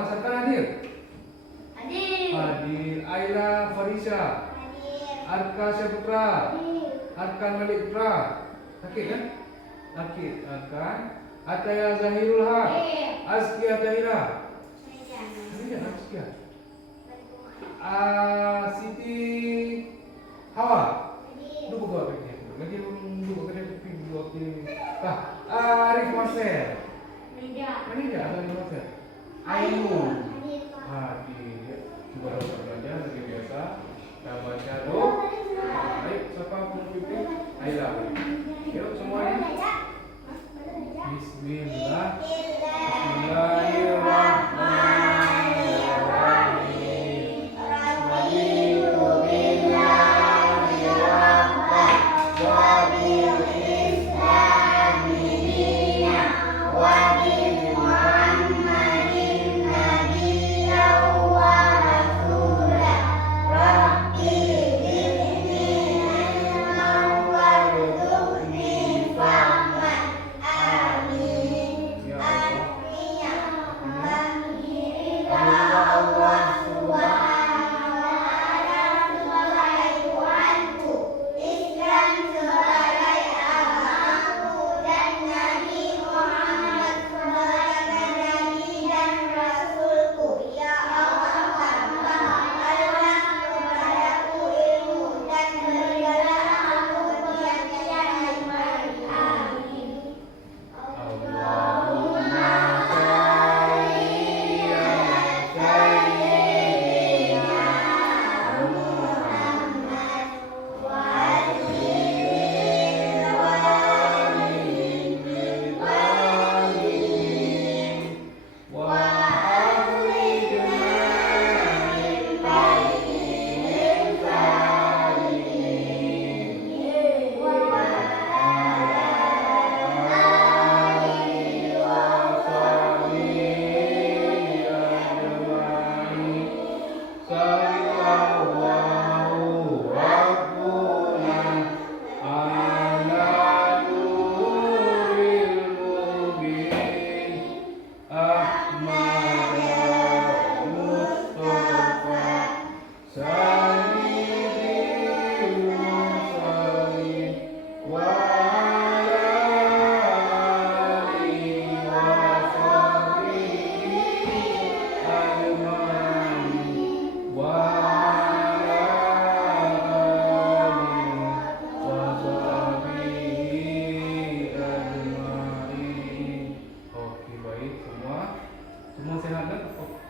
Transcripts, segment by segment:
Ahmad Sarkan hadir? Hadir. Hadir. Aila Farisha? Hadir. Arka Syaputra? Hadir. Arkan Malik Putra? Sakit kan? Sakit. Arkan. Ataya Zahirul Haq? Hadir. Azkia Tahira? Hadir. Hadir Azkia. Siti Hawa? Hadir. Duduk gua kerja. Lagi duduk kerja kopi dua kali. Arif Marcel? Meja. Mana dia? Arif Marcel? Ayu. Ayu. Hadir. Hadir. Coba kita belajar seperti biasa. Kita baca doa. Baik, siapa pun pimpin? Aila. Yuk semuanya. Bismillah. Bismillahirrahmanirrahim.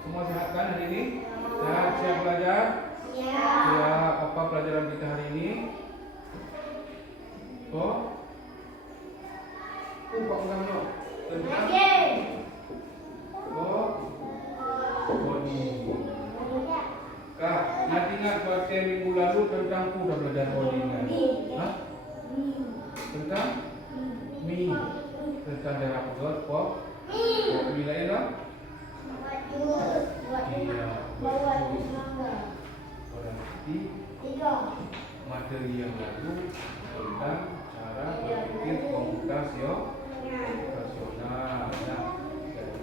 Semua sehat kan hari ini? Sehat, siap belajar? Siap. Apa pelajaran kita hari ini? Oh? Pak Unggang no. Tentang? Oh? Body. Kak, nanti ingat pada minggu lalu tentang aku udah belajar body kan? Hah? Tentang? Mi. Tentang darah perut, kok? Mi lain dong? Iya. Berarti materi yang lalu tentang cara berpikir komputasional. Nah,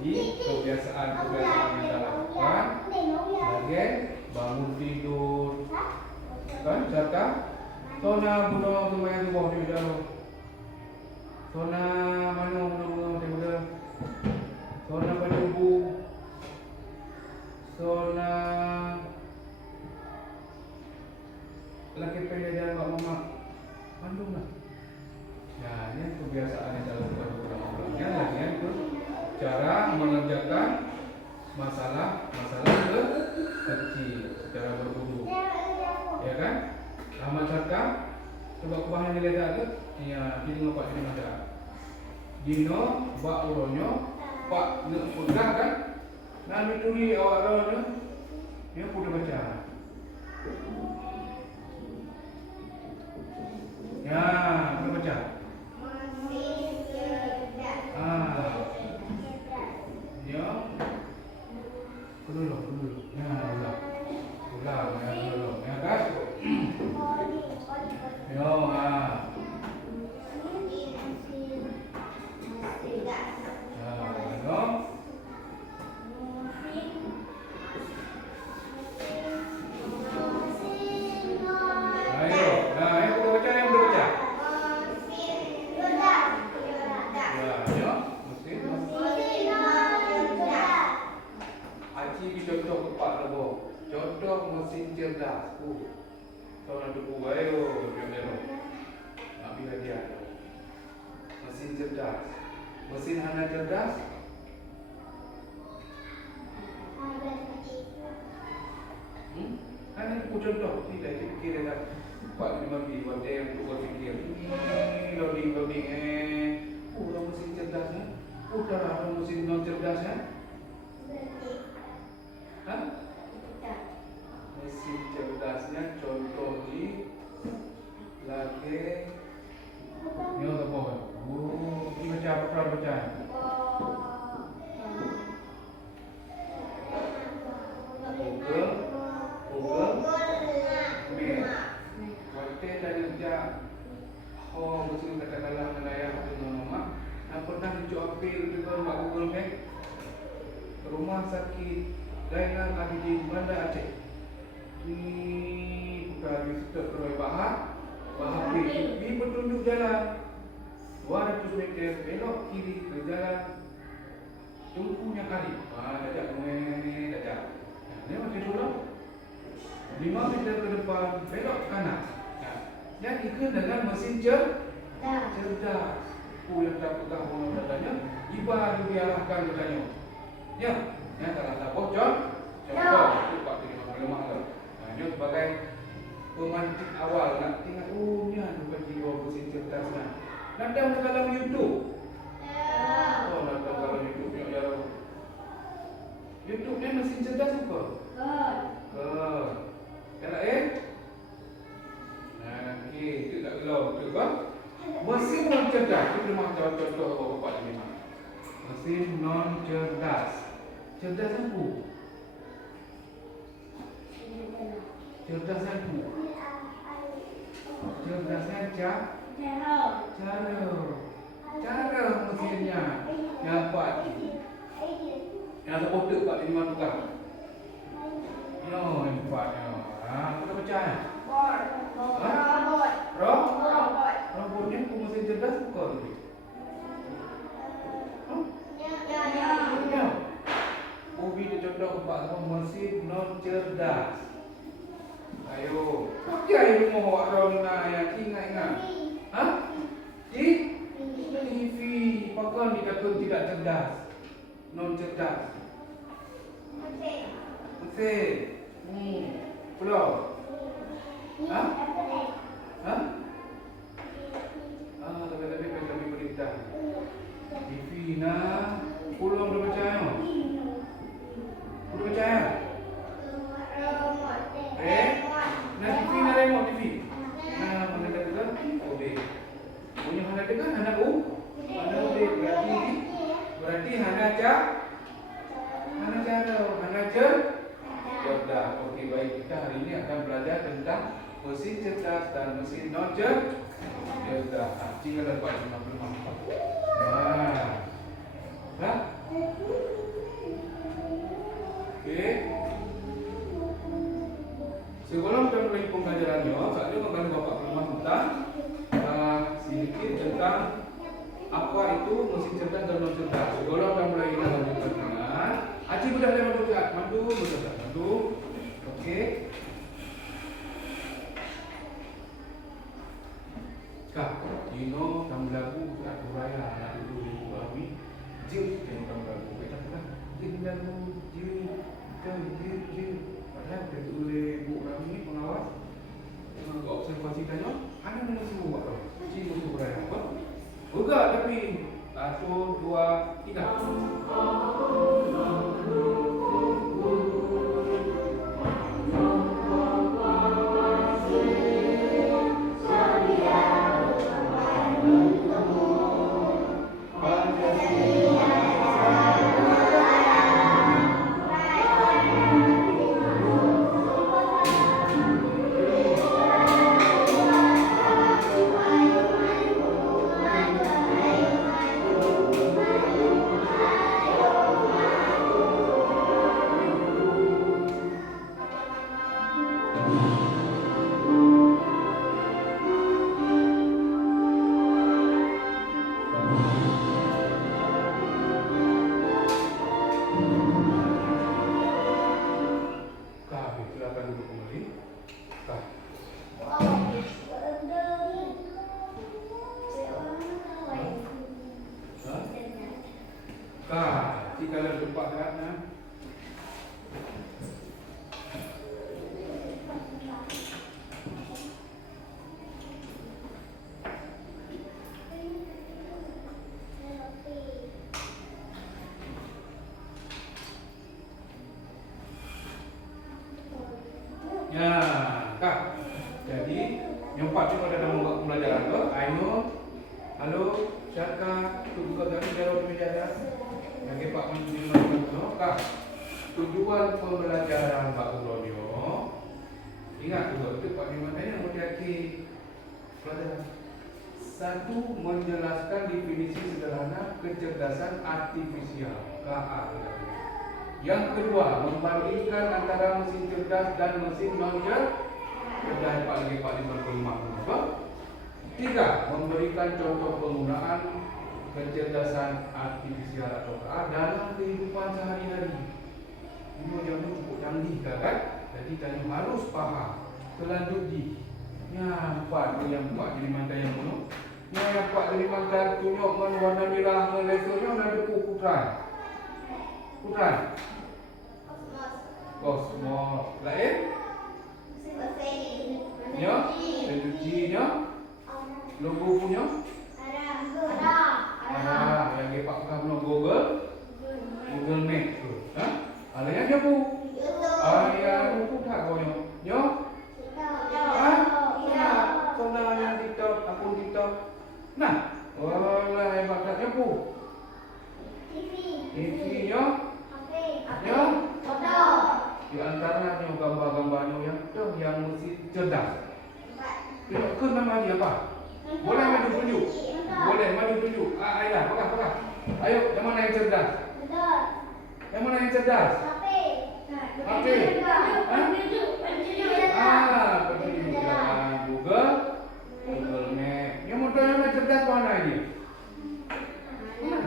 jadi kebiasaan yang kita lakukan sebagai bangun tidur, kan? Serta sona bunuh lumayan di bawah di dalam. Sona mana bunuh di dalam? Sona penumbu. Sona laki penjajahan Pak Mama Bandung lah. Nah, ini kebiasaan yang dilakukan beberapa bulannya lagi itu cara mengerjakan masalah kecil secara berurut. Ya kan? Ahmad Sarkam, coba kubahan nilai ada? Iya, di tengah Pak ini ada. Dino, Pak Uronyo, Pak Nekudang kan? Nami tuli awak rawanya, dia pun baca. Ya, kita baca. Ya. Dulu. Ya, ulang. Ya kan? Yo, mesin cerdas. Kau nak tunggu ayo, dia ambil hadiah. Mesin cerdas. Mesin Hana cerdas. Hana itu contoh. Tidak fikir dah. Pak lima buat dia untuk berfikir. Ini loading. Dah mesin cerdas ni. Dah mesin non cerdas ni. Hah? Mesin cerdasnya contoh di lagi. Ni apa? Ini baca apa bacaan? Google Map. Waktu tadi dia betul katakanlah melayang dengan mama. Nak pernah dicoba juga mak Google Map. Rumah sakit Zainal Abidin Banda Aceh. Ini bukan visitor Roy Bahar. Ini petunjuk jalan 200 meter belok kiri ke jalan Tunkunya Kali. Dajak. Ini masih dulu 5 meter ke depan belok kanan. Yang ikut dengan mesin cerdas. Yang tak pegang orang datanya ibarat diarahkan katanya. Ya, yang tak bocor. Contoh itu Pak Terima lemah tu. Ini sebagai pemantik awal nak tengok ni bukan jiwa mesin cerdasnya. Nada dalam YouTube. Nada dalam YouTube yang jauh. YouTube ni mesin cerdas apa? Kalau okey, itu tak belau betul kan? Mesin non cerdas. Kita mahu contoh apa Pak Terima. Mesin non cerdas. Cerdas apa? Cerdasnya apa? Cerdasnya cara mesinnya yang kuat. Yang ada kotak Pak Terima tukar. Yo, yang kuatnya. Kita baca ya? Robotnya pun mesin cerdas bukan? Ya. Ubi dicontoh Pak mesin non cerdas. Ayo, jangan mau orang yang ingat. Hah? TV. Pakon dikatakan tidak cerdas, non cerdas. Mesin. Pulau. Hah? Tapi kami berita. TV na pulau dah percaya. Udah percaya? Nah TV na remote TV. Nah, mana dah dengar? Ode. Punya mana dengar? Anak Mana ode? Berarti Hana cerdas. Okey, baik. Kita hari ini akan belajar tentang mesin cerdas dan mesin non cerdas. Tinggal dapat 55. Okey. Sebelum kita mulai pembelajarannya, saya akan Bapak Rumah tentang sedikit tentang apa itu mesin cerdas dan non cerdas. Sebelum kita mulai lanjutkan, Aci sudah ada mandu. Okey. Kak, Dino kamu lagu tak raya anak dulu kami. Jil kamu lagu kita kan. Jil lagu jil. Padahal kita oleh bu kami pengawas observasi tanya, anak mana semua buat tau. Cik musuh beraya apa? Enggak tapi 1, 2, 3. Kah. Ha? Kah. Jika ada tempat kan? Ya, Kak. Jadi, yang empat cuma dalam pembelajaran tu, Aino, halo, Syarka, tu buka tadi dalam pembelajaran. Yang kepak menjadi macam tu, Kak. Tujuan pembelajaran Pak Uronio, ingat tu, itu Pak Diman tanya mau diaki pelajaran. Satu, menjelaskan definisi sederhana kecerdasan artifisial (KA). Yang kedua, membandingkan antara mesin cerdas dan mesin non cerdas. Pak lagi Pak 55. Tiga, memberikan contoh penggunaan kecerdasan artifisial atau KA dalam kehidupan sehari-hari. Ini yang cukup canggih kan? Jadi kita harus faham. Selanjutnya, empat yang empat jadi mantai yang penuh. Yang empat jadi mantai tunjuk warna merah levelnya ada ukuran. Ukuran. Kosmos. Lain? Ya, energi-nya. Logo punya? Yang dia pakai Google Maps tu. Ha? Ada yang dia pun. Yang pun tak kau nyo. Saudara yang TikTok, akun TikTok. Nah, walah hebat katnya pun. TV-nya. Ya. Di antaranya gambar-gambarnya yang tu yang mesti cerdas. Ke nama dia apa? Boleh maju tunjuk. Boleh maju tunjuk. Ayolah, pegang. Ayo, yang mana yang cerdas? Yang mana yang cerdas? HP. Google Map. Yang motor yang cerdas mana ini? Mana?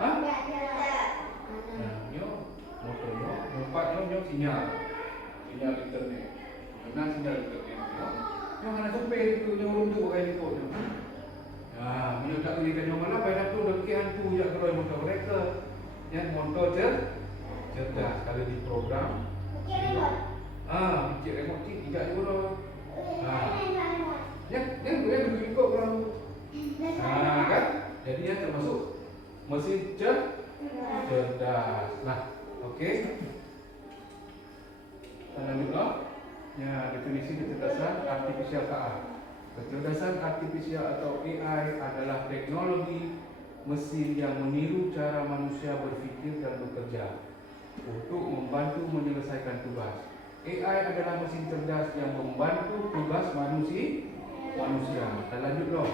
Hah? Motornya, tempatnya sinyal internet. Mana sinyal internet? Yang mana sampai itu yang runtuh pakai itu. Punya tak boleh tanya mana pada tu deki hantu je kalau motor mereka. Yang motor cerdas kalau diprogram. Cik remote cik tidak juga. Yang boleh ikut orang. Kan? Jadi yang termasuk mesin cerdas. Nah, okey. Lanjutlah. Ya, definisi kecerdasan artifisial KA. Kecerdasan artifisial atau AI adalah teknologi mesin yang meniru cara manusia berfikir dan bekerja untuk membantu menyelesaikan tugas. AI adalah mesin cerdas yang membantu tugas manusia. Kita lanjut loh.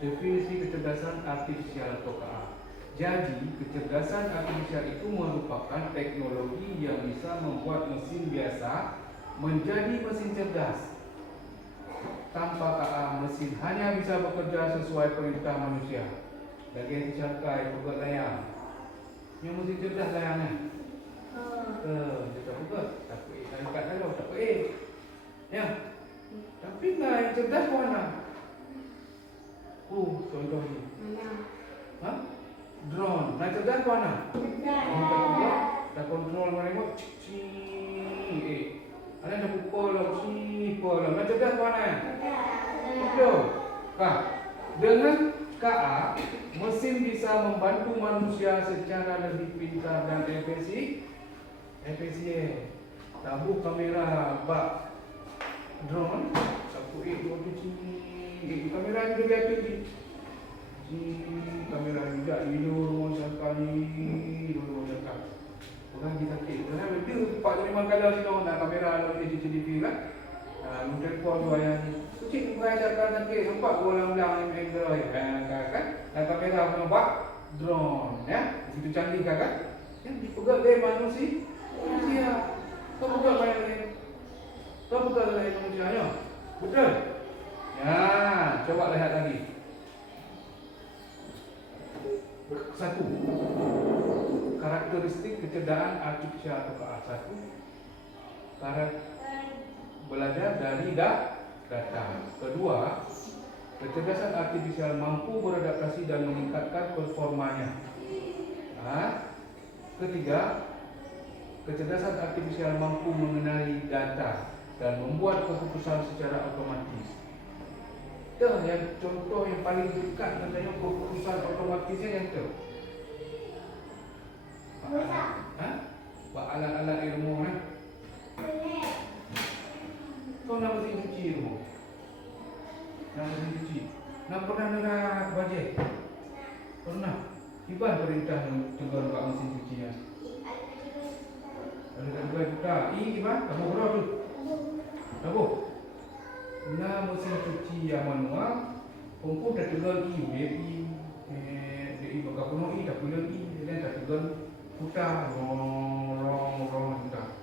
Definisi kecerdasan artifisial atau KA. Jadi, kecerdasan artifisial itu merupakan teknologi yang bisa membuat mesin biasa menjadi mesin cerdas. Tanpa KA, mesin hanya bisa bekerja sesuai perintah manusia. Bagi Syarka itu buat layang. Yang mesin cerdas layangnya. Dia tak buka. Tak boleh. Tak buka kalau. Tak boleh. Ya. Tapi yang cerdas mana? Contoh ni. Ha? Drone. Nak cerdas mana? Dah kontrol remote. Ada nak pukul lah. Nak cerdas mana? Betul. Dengan KA, mesin bisa membantu manusia secara lebih pintar dan efisien. Tabuh kamera bak drone. Satu kamera itu dia pilih. Kamera juga video sekali. Orang kita kira. Kerana dia 4-5 kali sini nak kamera lalu dia CCTV kan. Mungkin pun tu ayah ni. Kucing bukan cakap sakit. Nampak ulang-ulang Android kan. Dan kamera punya bak drone ya. Begitu canggih kan. Yang dipegang oleh manusia. Kau pegang banyak ni. Kau pegang oleh manusia ya. Betul? Ya, coba lihat lagi. Satu, karakteristik kecerdaan artifisial atau KA. Satu, Cara belajar dari data. Kedua, kecerdasan artifisial mampu beradaptasi dan meningkatkan performanya. Ketiga, kecerdasan artifisial mampu mengenali data dan membuat keputusan secara otomatis. Itu yang contoh yang paling dekat dengan keputusan otomatisnya yang itu. Alat-alat ilmu ni. Kau nak mesin cuci tu? Nak mesin cuci? Nak pernah dengar bajet? Pernah? Iban perintah tegur buat mesin cuci ya. Ada 2 juta. Iban, kamu berapa tu? Berapa? Nah, mesin cuci yang manual, kumpul dah tegur DI bakal penuh I, dah penuh I, dan dah tegur putar, rong putar.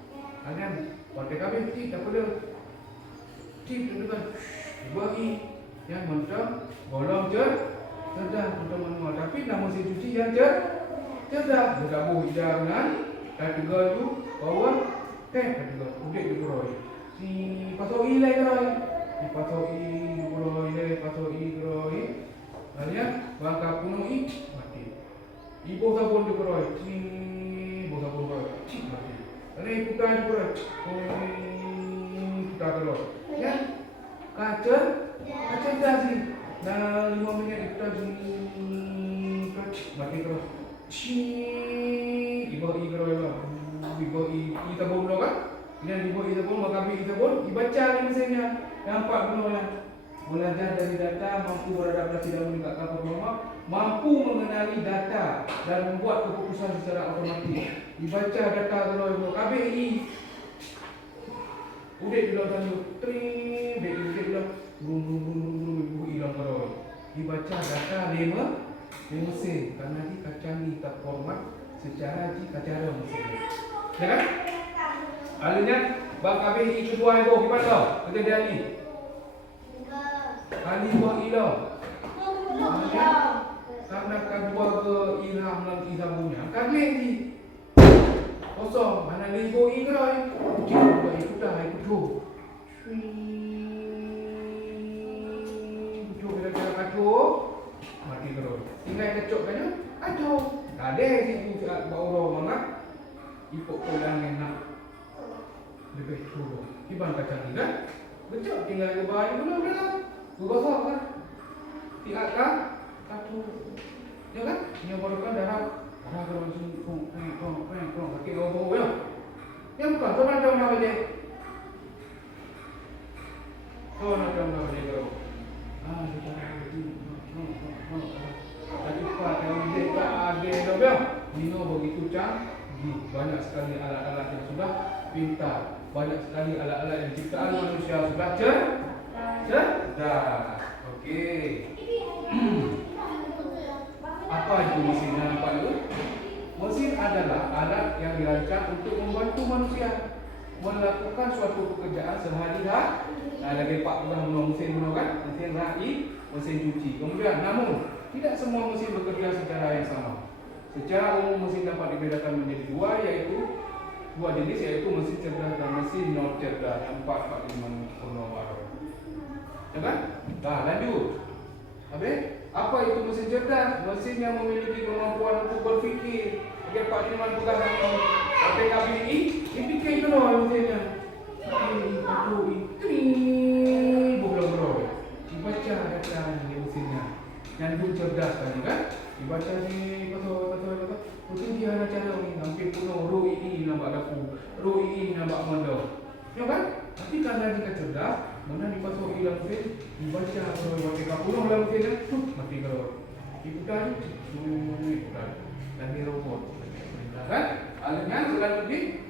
Ada pada kami tip tak perlu tip dengan bagi yang mentang golong cerdas untuk manual, tapi nama mesin cuci yang cerdas bergabung hijau dengan dah tegur tu bawah dah tegur udik dikeroi si pasok I lah keroi si pasok I keroi le pasok I keroi hanya bangka penuh I mati ibu sabun dikeroi si ibu sabun keroi mati ini putar dikeroi putar terus ya kaca dah sih nah 5 minit diputar mati terus ibu I keroi ibu I tabung dulu kan kemudian ibu I tabung maka I tabung dibaca ni mesinnya nampak benar lah belajar dari data mampu beradaptasi dan meningkatkan performa mampu mengenali data dan membuat keputusan secara otomatis dibaca data terus kabeh I udah bilang tadi tring dia bilang ibu hilang terus dibaca data lima mesin karena di kacang di terformat secara jika cara mesin ya kan alihnya bang kabeh I kedua ibu gimana tau kejadian ni kali buat hilang karena kedua ke ilham dan ilhamunya kabeh di kosong mana ibu I keroi ibu I dah ikut tu bila kacau mati terus tinggal kacau kacau ada situ bau mana ikut pulang enak lebih dulu iban kacang ni kan betul tinggal ke bawah dulu dah gosok kan tiap kan satu ya kan nyoborkan darah kalau kong pakai obo ya yang bukan tu macam apa je macam apa je kalau cepat kalau dia tak ada dah Nino begitu canggih banyak sekali alat-alat yang sudah pintar banyak sekali alat-alat yang ciptaan manusia sudah cerdas okey apa itu mesin yang nampak itu mesin adalah alat yang dirancang untuk membantu manusia melakukan suatu pekerjaan sehari-hari lagi pak pernah mesin kan mesin rai mesin cuci kemudian namun tidak semua mesin bekerja secara yang sama. Secara umum mesin dapat dibedakan menjadi dua jenis yaitu mesin cerdas dan mesin non cerdas yang 445 ya kan? Dah lanjut. Habis apa itu mesin cerdas? Mesin yang memiliki kemampuan untuk berfikir. Okey Pak Iman pegang sampai KBI, dipikir itu loh mesinnya. Dibaca data di mesinnya. Yang itu cerdas tadi kan? Dibaca di betul dia ada cara ni hampir penuh roh ini nampak daku, roh ini nampak mandau. Ya kan? Tapi karena dia cerdas, mana dipasok hilang mesin, dibaca kalau baca kapulah dalam mesin mati kalau. Diputar, diputar. Dan dia robot. Kan? Alihnya selanjutnya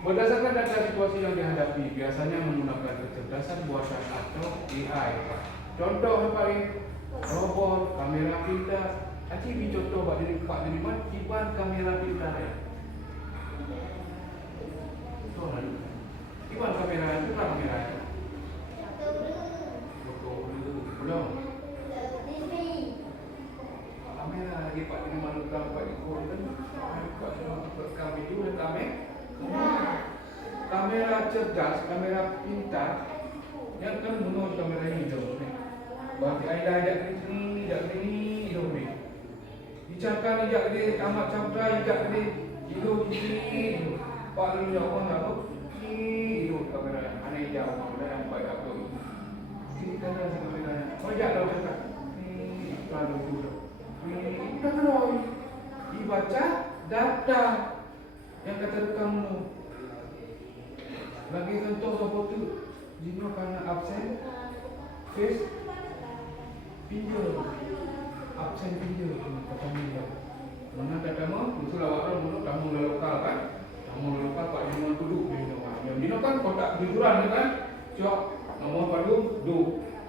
berdasarkan data situasi yang dihadapi, biasanya menggunakan kecerdasan buatan atau AI. Contoh apa ini? Robot, kamera pintar. Aci contoh Pak Diriman, kiban kamera pintar ya. Kiban kamera itu kan kamera. Belum. Kamera lagi Pak Diriman rekam Pak Diriman kan. Pak Diriman rekam video dan kamera. cerdas, kamera pintar, yang kan bunuh kamera hidup ni. Berarti ada ajak ni, hidup ni. Dicakap ajak dia amat cerdas, ajak dia hidup ni. Pak lu yang orang apa? Ni hidup kamera, aneh jauh kamera yang baik apa? Kita dah kamera. Ajak dah cakap. Ni kalau tu. Ni dah terus. Dibaca data yang kata kamu. Bagi contoh seperti jika kerana absen, face, pinjol, absen pinjol, macam ni lah. Mana katamu, itu lawak orang tamu lokal kan, tamu lokal pak jangan duduk di rumah. Yang ni kan kotak hiburan kan, cok nomor padu,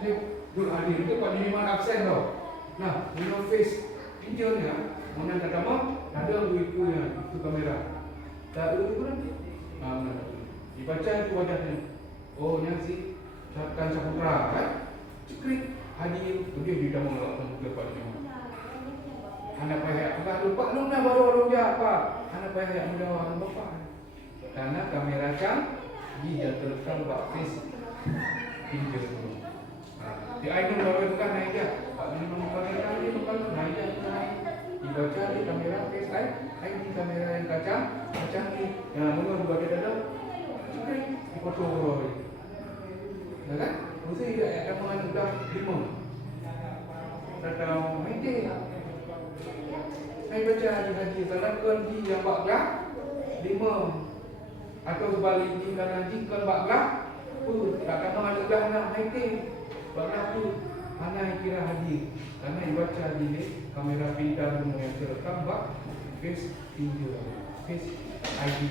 cek duduk hadir itu pak jadi mana absen tau. Nah, di face pinjolnya, mana katamu ada buku yang itu kamera, tak ada itu kan, mana? Dibaca itu wajahnya. Oh, yang si Syarkan Saputra kan? Cekrik haji itu dia tidak mengelak ke Pak Jom. Anak payah enggak lupa lu nak baru orang apa? Anak payah menjawab bapak. Karena kamera canggih yang terekam Pak Fis pinjol dulu. Di idol baru bukan naik ya. Pak ini menggunakan kali bukan naik ya. Dibaca di kamera Face ID kamera yang kacang ni. Yang menurut buat dia ada di foto roy. Ya kan? Mesti dia ada mengajukan 5. Datang meeting. Saya baca haji salah kan di yang 14 5 atau sebaliknya kalau di kan 14 tak akan mengajukan nak meeting. 14 tu hanya kira haji karena dibaca di kamera pintar yang terekam face video face ID.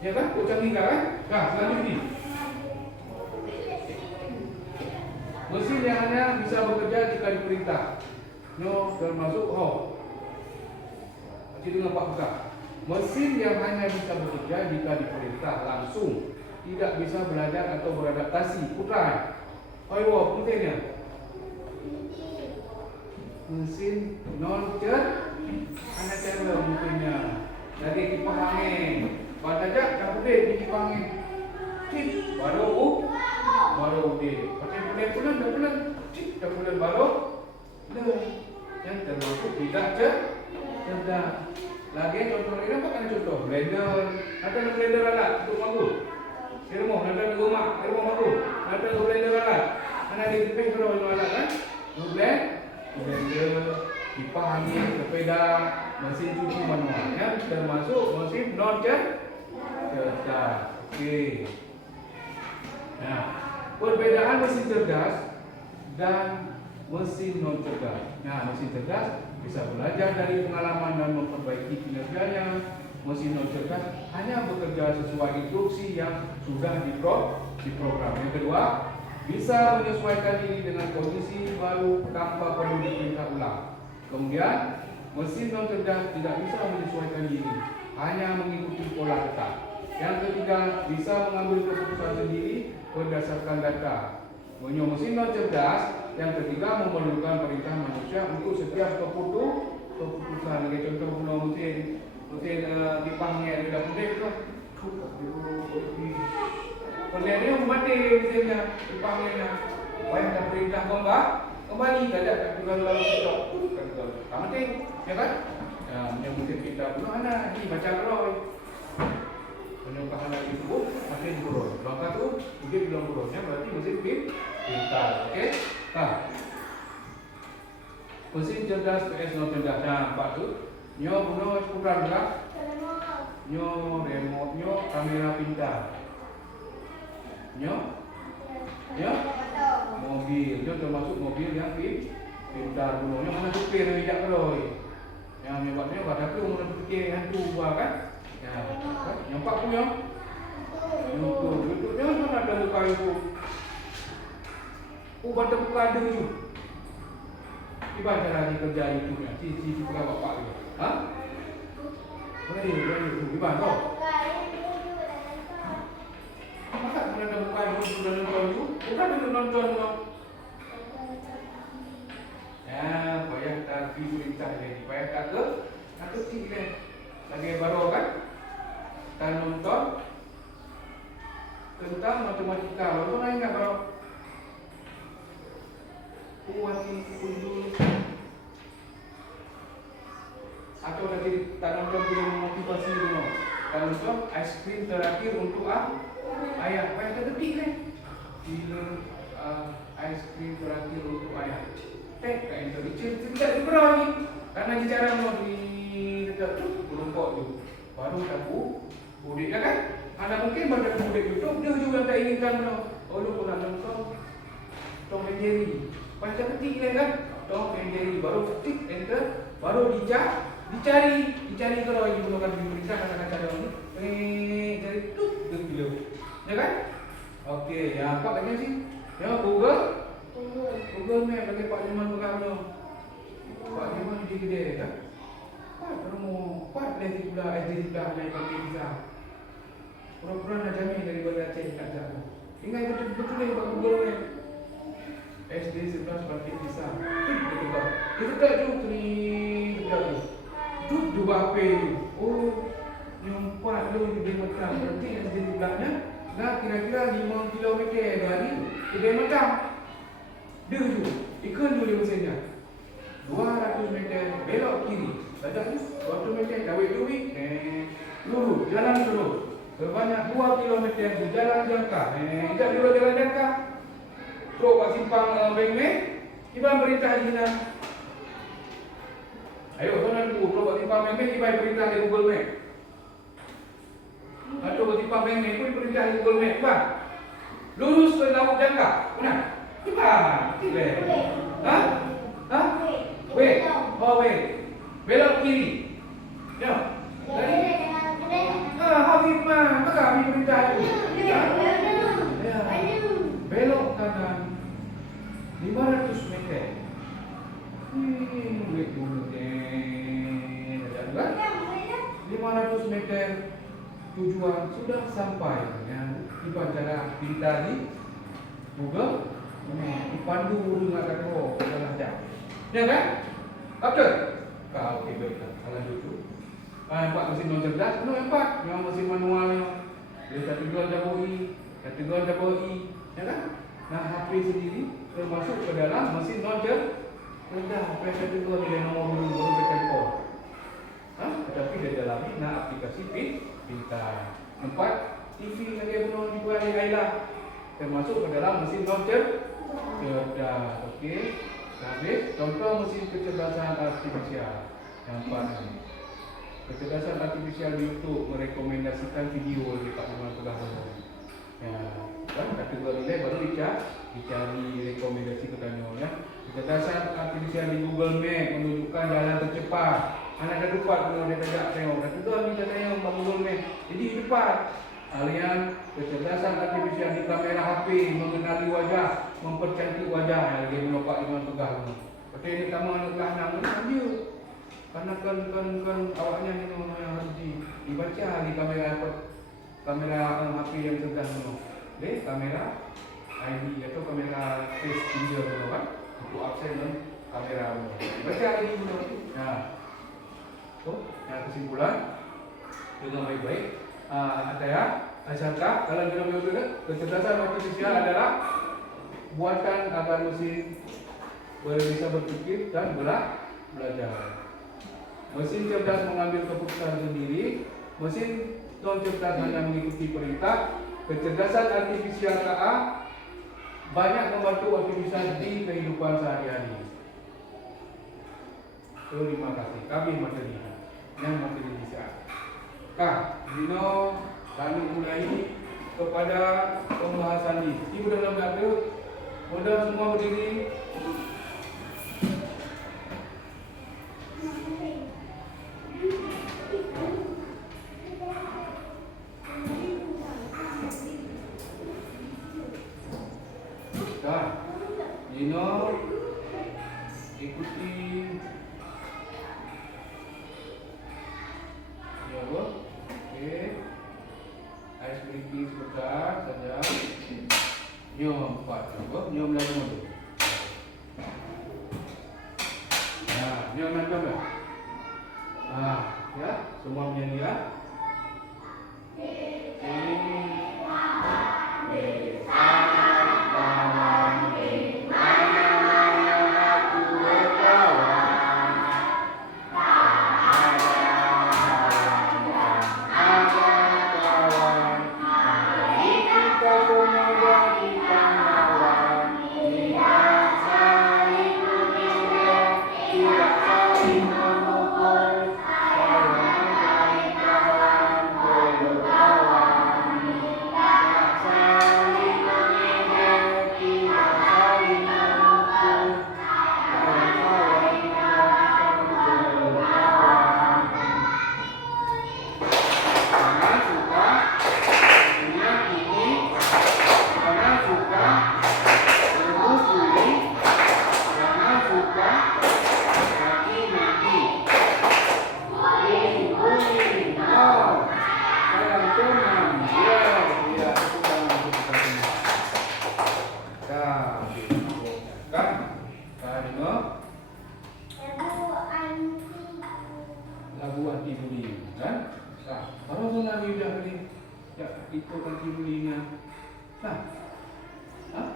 Ya kan? Ucap ni kan? Nah, selanjutnya mesin yang hanya bisa bekerja jika diperintah. No, termasuk Jadi dengan Pak Buka. Mesin yang hanya bisa bekerja jika diperintah langsung, tidak bisa belajar atau beradaptasi. Putra. Pentingnya. Mesin non anak cara mungkinnya. Jadi kipas angin. Batajak tak boleh di kipas angin. Cip baru dia. Pakai bulan dah bulan. Cip dah bulan baru. Yang termasuk tidak cerdas. Lagi contoh ini apa kan contoh? Blender. Ada blender alat untuk magu. Di rumah ada rumah magu. Ada blender alat. Mana di tepi kalau alat kan? Blender, kipas angin, sepeda, mesin cuci manual. Yang termasuk mesin non cerdas. Okey. Nah, perbezaan mesin cerdas dan mesin non cerdas. Nah, mesin cerdas bisa belajar dari pengalaman dan memperbaiki kinerjanya. Mesin non cerdas hanya bekerja sesuai instruksi yang sudah diprogram. Yang kedua, bisa menyesuaikan diri dengan kondisi baru tanpa perlu diperintah ulang. Kemudian, mesin non cerdas tidak bisa menyesuaikan diri, hanya mengikuti pola tetap. Yang ketiga, bisa mengambil keputusan sendiri berdasarkan data. Mesin non cerdas yang ketiga memerlukan perintah manusia untuk setiap keputusan. Sebagai contoh guna mesin dipangnya dia dah pendek tu. Pendek dia mati mesinnya dipangnya. Banyak dah perintah kau enggak kembali saja tak tinggal lalu stop. Tak mati, ya kan? Yang mungkin kita pun ada ni macam roy. Penyukahan lagi itu makin turun. Langkah tu mungkin belum turunnya berarti mesin pintar. Okey? Mesin cerdas PS non cerdas. Nah, nampak tu. Nyo guna program juga. Nyo remote nyo kamera pintar. Nyo mobil. Nyo termasuk mobil yang pintar guna. Nyo mana supir bijak roy. Yang nyebabnya pada tu mana fikir hantu buah kan? Ya, nampak punya. YouTube-nya mana ada luka itu. Baca buka ada itu. Gimana cara kerja YouTube-nya? Si buka bapak itu. Hah? Mana dia YouTube? Gimana tau? Masa mana ada buka itu sudah nonton itu? Bukan itu nonton tau. Ya, payah tak perintah jadi. Payah tak ke? Takut sih dia. Lagi baru kan? Kan nonton tentang matematika. Baru pernah ingat kalau kuati kunjul atau lagi tak nonton film motivasi dulu. Kalau nonton ice cream terakhir untuk ayah. Apa yang terketik kan? Film ice cream terakhir untuk ayah. Kat enter tidak juga lagi. Karena bicara mau di dekat tu kelompok tu. Baru tahu budik kan? Anda mungkin baca budik YouTube dia juga yang tak inginkan oh lu pun nak nonton Tom and Jerry. Baca ketik kan? Tom and Jerry baru ketik enter baru dicari kalau ini gunakan berita kata-kata ini cari tuh video ya kan? Okey, yang apa katanya sih? Ya Google Map bagi Pak Liman pegangnya. Pak Liman di gede kan? Pak lagi pula SD sudah naik ke pizza. Pura-pura nak jamin daripada Aceh tak jauh. Ingat betul-betul yang Pak Google Map. SD 11 pakai pizza. Itu tak tu ni dekat tu. Tu apa tu? Oh, nyumpat lu di Macam. Berarti SD sebelahnya dah kira-kira 5 km dari kedai Macam. Dia tu, ikut dulu mesinnya. 200 meter belok kiri. Ada tu, 200 meter kawin duit. Lurus, jalan terus. Sebanyak 2 km di jalan jangka. Tidak dulu jalan jangka. Terus buat simpang Bengmeh. Iban perintah Jina. Ayo, tuan dulu. Terus buat simpang Bengmeh. Iban perintah di Google Map. Atau buat simpang Bengmeh. Iban perintah di Google Map. Iban. Lurus ke laut jangka. Mana? Iban. Tidak. Hah? Hah? Wait. Oh, wait. Belok kiri. Ya. Tadi. Habis mah. Maka habis perintah itu. Ya. Belok kanan 500 meter. Wait dulu. 500 meter tujuan sudah sampai. Iban cara pintar di Google. Dipandu dengan kata salah jam. Ya kan? Okey. Okey baiklah. Salah dulu. Nampak mesin non cerdas? No, nampak. Yang mesin manualnya. Dia kategori jaboi, kategori jaboi. Ya kan? Nah, HP sendiri termasuk ke dalam mesin non cerdas. Kategori dia nomor dulu baru bertempo. Tetapi dia dalami nah aplikasi pintar. Nampak? TV lagi pun dibuat di Ayla. Termasuk ke dalam mesin non cerdas. Okey. Habis contoh mesin kecerdasan artifisial. Nampak ni. Kecerdasan artifisial di YouTube merekomendasikan video dekat Liman Pegahnya. Ya, kan kategori lain baru dicari rekomendasi katanya ya. Kecerdasan artifisial di Google Map menunjukkan jalan tercepat. Anak dah dapat kalau dia tajak tengok. Kategori ni katanya Google Map. Jadi cepat. Alian kecerdasan artifisial di kamera HP mengenali wajah, mempercantik wajah. Dia menopak Liman Pegahnya. Betul ni kamu anak kelas 6 ni dia. Karena kan awaknya ni yang harus dibaca di kamera HP yang sedang tu. Okey, kamera ID atau kamera face finger tu kan. Untuk absen dan kamera tu. Baca lagi dulu. Nah. So, yang kesimpulan dengan baik-baik. Ada ya. Asalkan kalau kita berbicara kecerdasan artifisial adalah buatan agar mesin bisa berfikir dan belajar. Mesin cerdas mengambil keputusan sendiri. Mesin non cerdas hanya mengikuti perintah. Kecerdasan artifisial KA banyak membantu aktivitas di kehidupan sehari-hari. Terima kasih. Kami materi yang materi bisa. Dino kami mulai kepada pembahasan ini. Ibu dalam kata, mudah semua berdiri. Dino ikuti ya bu, oke, ice breaking sebentar saja. Nyom 4, bu, nyom lagi dulu. Nah, nyom macam apa? Ya, semua menyanyi ya. Ya, itu kaki belinya. Nah, ah,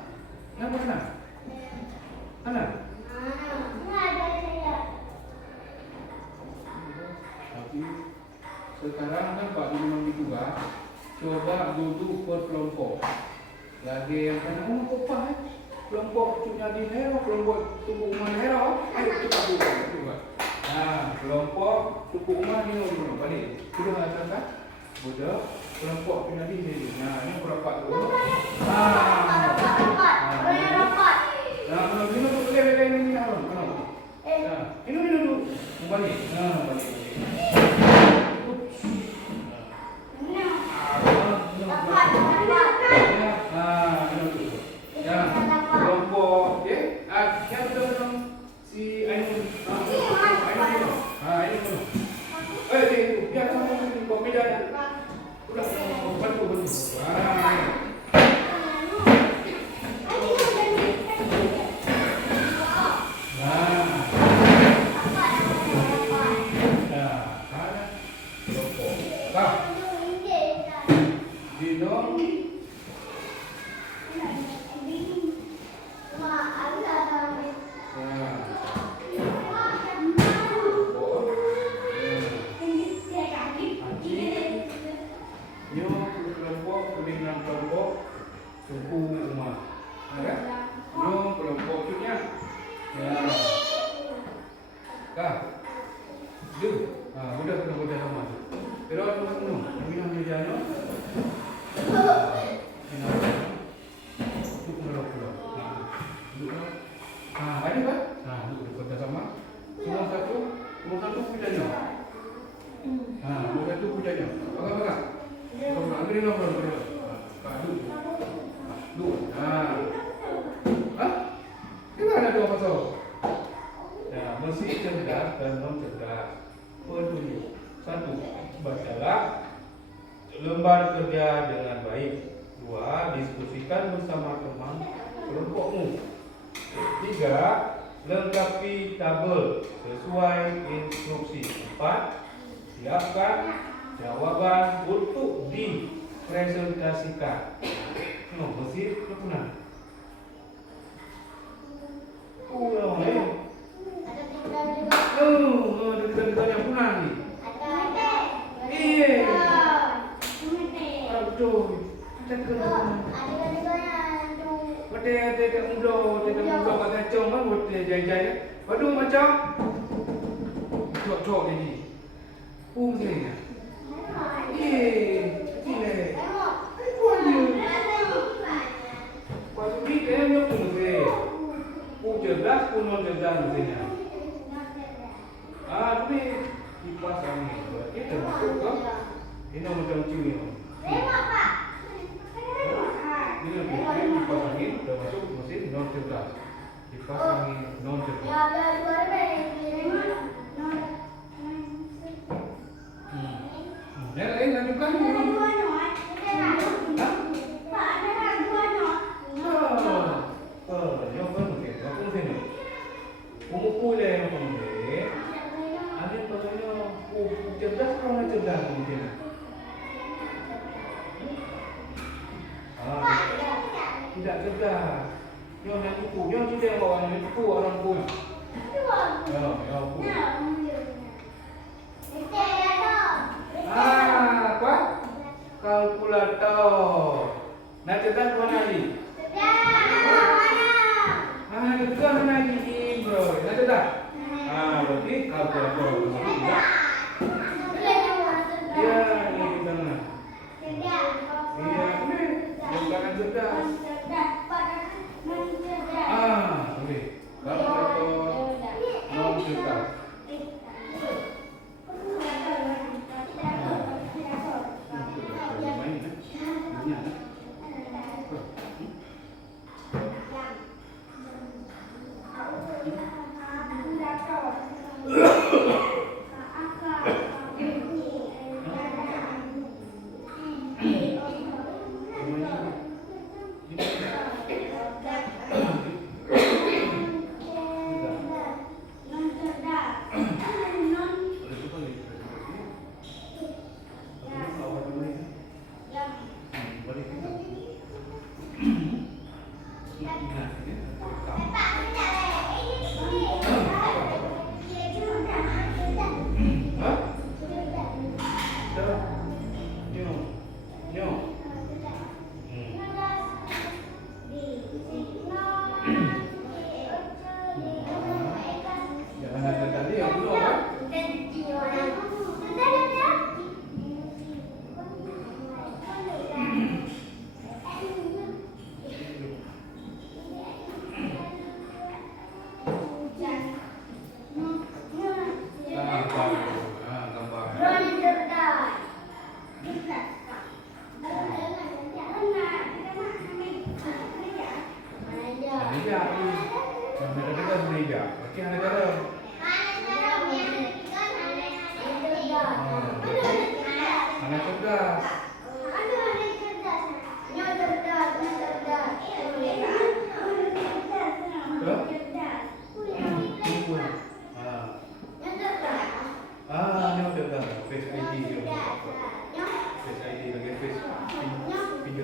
nama mana? Mana? Tapi sekarang kan Pak Guru begitu kan? Coba duduk per kelompok. Lagi yang kena apa? Kelompok punya di hero, kelompok tubuh umah hero. Ayo kita buka. Nah, kelompok tubuh umah ni dulu. Balik. Sudah ada kan? Sudah. Kelompok punya di sini. Nah, ini berapa dulu? Nah, minum dulu. Boleh ini harum. Nah, minum dulu. Balik. Nah, balik. Kelompok, siapa dong si Ainun? Ainun dulu. Itu, biar kamu di kok meja ya. Udah, bantu. Mesti cerdas dan non cerdas. Petunjuk. 1. Bacalah lembar kerja dengan baik. 2. Diskusikan bersama teman kelompokmu. 3. Lengkapi tabel sesuai instruksi. 4. Siapkan jawaban untuk dipresentasikan. Mesti kepunan. Ada yang punah ni. Betul. Ada muda kat kacang kan betul jaya-jaya. Aduh macam cok ni. Ni. Kecil. Pasal ni kan nak pun ke. Cerdas pun non cerdas mestinya. Tapi kipas angin berarti termasuk ke ini macam cumi. Ini kipas angin termasuk mesin non cerdas. Kipas angin non cerdas. Yang lain lanjutkan. Cerdas kalau cerdas mungkin. Tidak cerdas. Yang nak kuku, yang kita yang bawa ni kuku orang pun. Ya, kuku. Apa? Kalkulator. Nak cerdas mana ni? Itu kan mana ni, bro? Nak cerdas? Berarti kalkulator. Ya, ini di tengah. Iya, ini bukan cerdas. Boleh. Kalkulator non cerdas.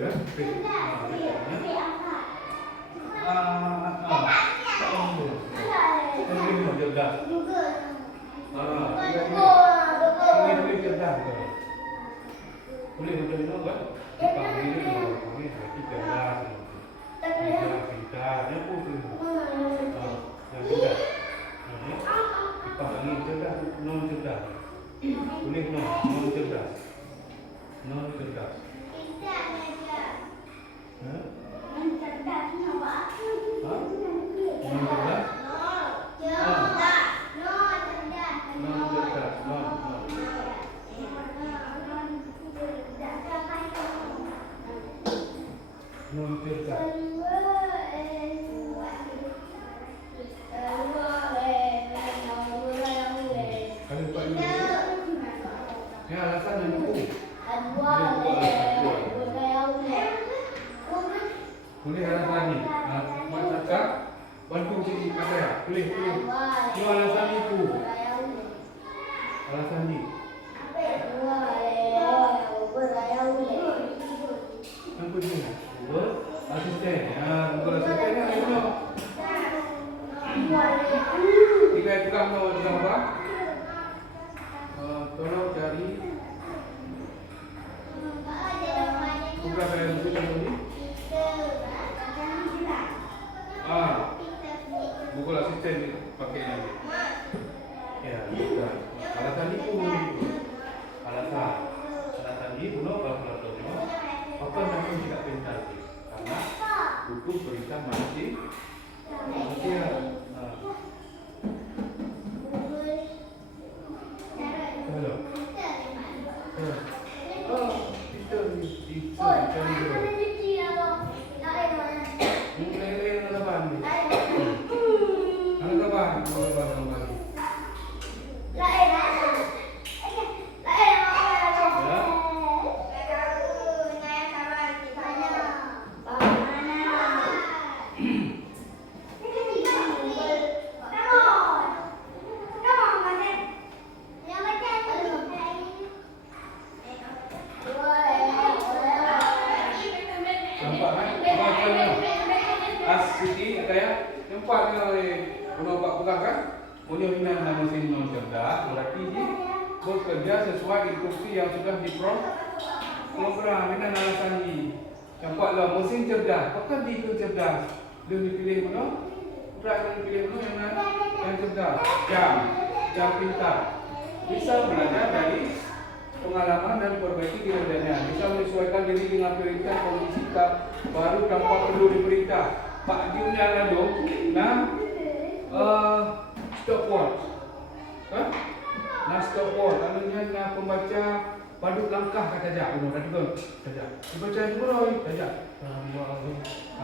ya. Ini mau cerdas. Ini boleh cerdas. Boleh betul itu kan? Kami ini kami berarti cerdas. Pintar, yang pun yang cerdas. Kita ini cerdas, non cerdas. Boleh non cerdas. Non cerdas. Hah? Non cerdas? Non cerdas. Kalau Pak Ibu, ya alasan yang itu. Boleh alasan ni. Masyarakat bantu sini kata. Boleh. Itu alasan itu. Alasan ni. Apa dia? Asisten. Google asisten ni ada. Tiga tukang tahu tukang apa? Tolong cari. Buka bayar itu ni. Google asisten ni pakai ni. Ya, bukan. Alasan ni pun. Alasan ni pun apa? Apa namanya tidak pintar karena hukum perintah manusia. Hello. Asli katanya nampak kalau buat pegang kan punya minat nama mesin non cerdas berarti dia bekerja sesuai instruksi yang sudah diprogram. Minat alasan ni nampaklah mesin cerdas apakah dia itu cerdas dia dipilih mana bukan dipilih mana yang cerdas jam pintar bisa belajar dari pengalaman dan perbaiki kinerjanya, bisa menyesuaikan diri dengan perintah kondisi baru tanpa perlu diperintah. Pak Junya ada stopwatch. Stopwatch. Lalunya pembaca padu langkah kata saja. Kata saja. Dibaca itu boleh saja.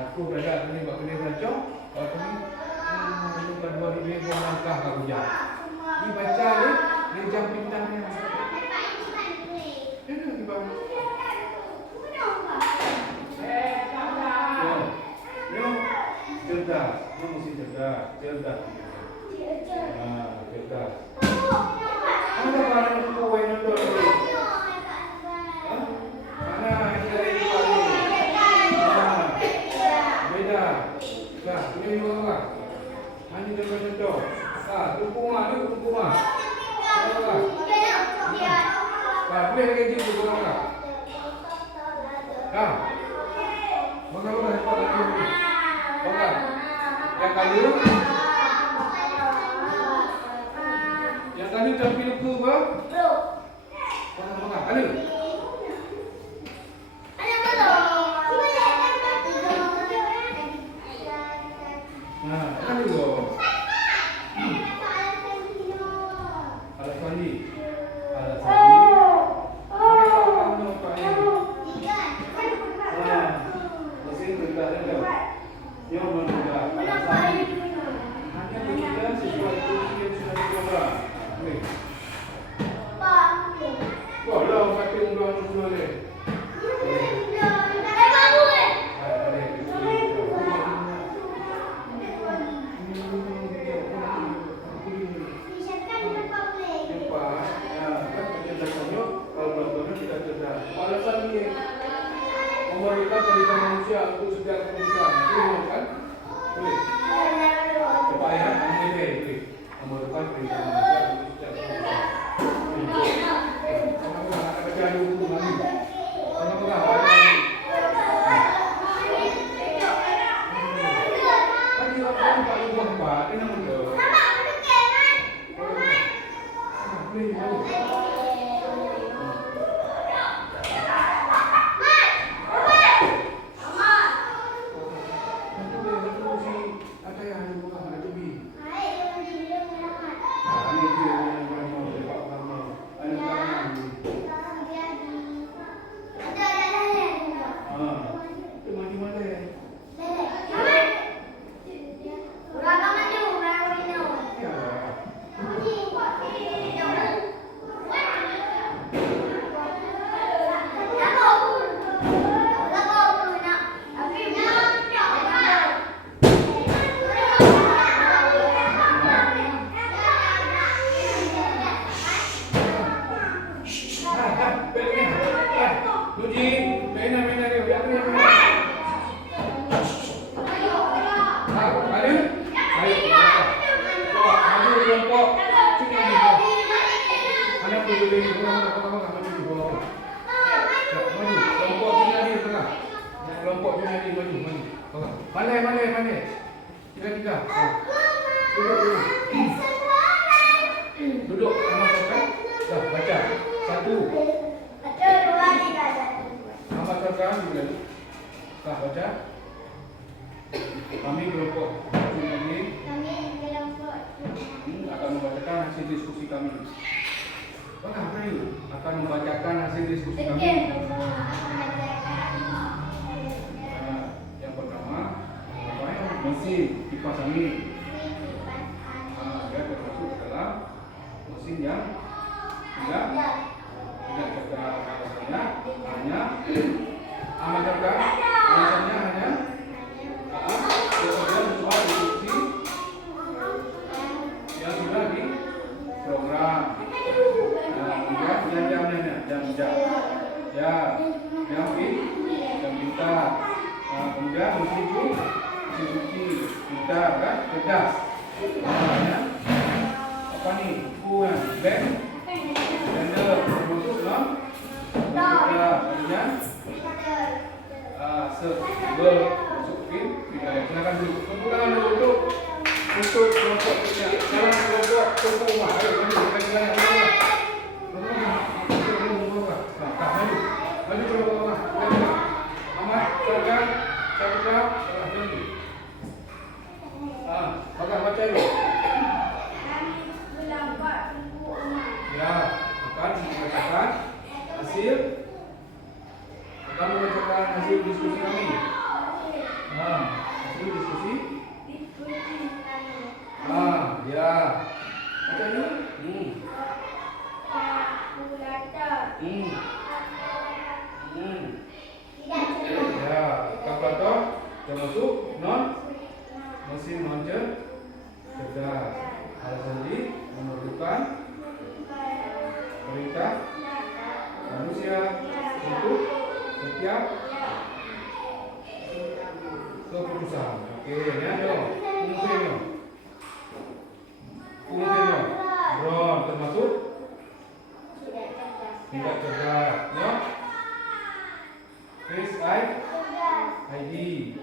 Aku saja ni buat kena baca. Waktu ni kedua ribu langkah aku jam. Dibaca ni jam pintangnya. Cerdas, mesti cerdas. Cerdas. Ada barang itu yang itu. Mana yang dari beda. Dah, ini juga. Ani dengan itu. Tumpung ah. Boleh lagi jadi berapa? Bagaimana hebat lagi? Bagaimana? Yang kali tapi lupa apa? Bagaimana? Kali? Kali loh. Alasan ni. memerlukan perintah manusia untuk setiap keputusan. Boleh kan? Boleh. Coba ya, boleh. Memerlukan perintah manusia untuk setiap keputusan. Sama juga nak baca ada hukum lagi. Sama juga ada lagi. Tadi orang tak lupa apa, kena muda. Boleh. Mana? Tiga. Duduk. Nama siapa? Dah baca. 1. Nama siapa? Dah baca. Kami kelompok ini akan membacakan hasil diskusi kami. Apa ini? Akan membacakan hasil diskusi kami. Yang pertama, mesin kipas angin. Dia termasuk dalam mesin yang tidak cekal alasannya hanya amat cekal alasannya hanya sesuai instruksi yang sudah diprogram. Kemudian jam ya yang kita kemudian mesin cuci kita kan cerdas. Apa nih? Kuan, band, blender, termasuk no? Kemudian sebel masukin tidak ya. Silakan dulu. Tepuk tangan dulu untuk kelompok kita. Sekarang kelompok rumah. Ayo kita maju ke bawah. Amat serkan satu baca dulu. Ya, akan membacakan hasil diskusi kami. Hasil diskusi. Ya. Baca dulu. Ya, kalkulator termasuk mesin non cerdas. Alasan ini memerlukan perintah manusia untuk setiap keputusan. Oke, ya dong. Fungsinya. Drone termasuk tidak cerdas, ya. Face ID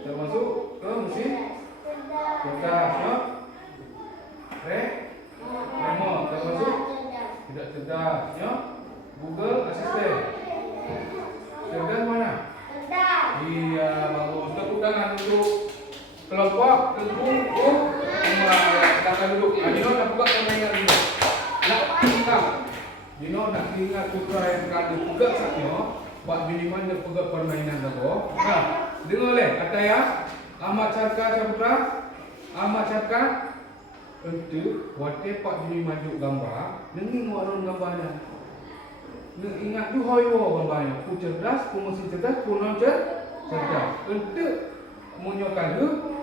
termasuk ke mesin cerdas, ya. Remote termasuk tidak cerdas, ya. Google Assistant cerdas mana? Iya, bagus. Tepuk tangan untuk kelompok tengkung silakan duduk. Dino nak buka permainan dulu. Dino nak ingat putra yang kado juga saknya. Buat minimal dia pegang permainan dulu. Dengar leh kata ya. Amat Carka putra. Amat Carka untuk buat pak bini maju gambar. Nengi warun gambarnya. Ingat tu hoyo gambarnya. Ku cerdas, ku mesin cerdas, ku non cerdas. Untuk menyokan tu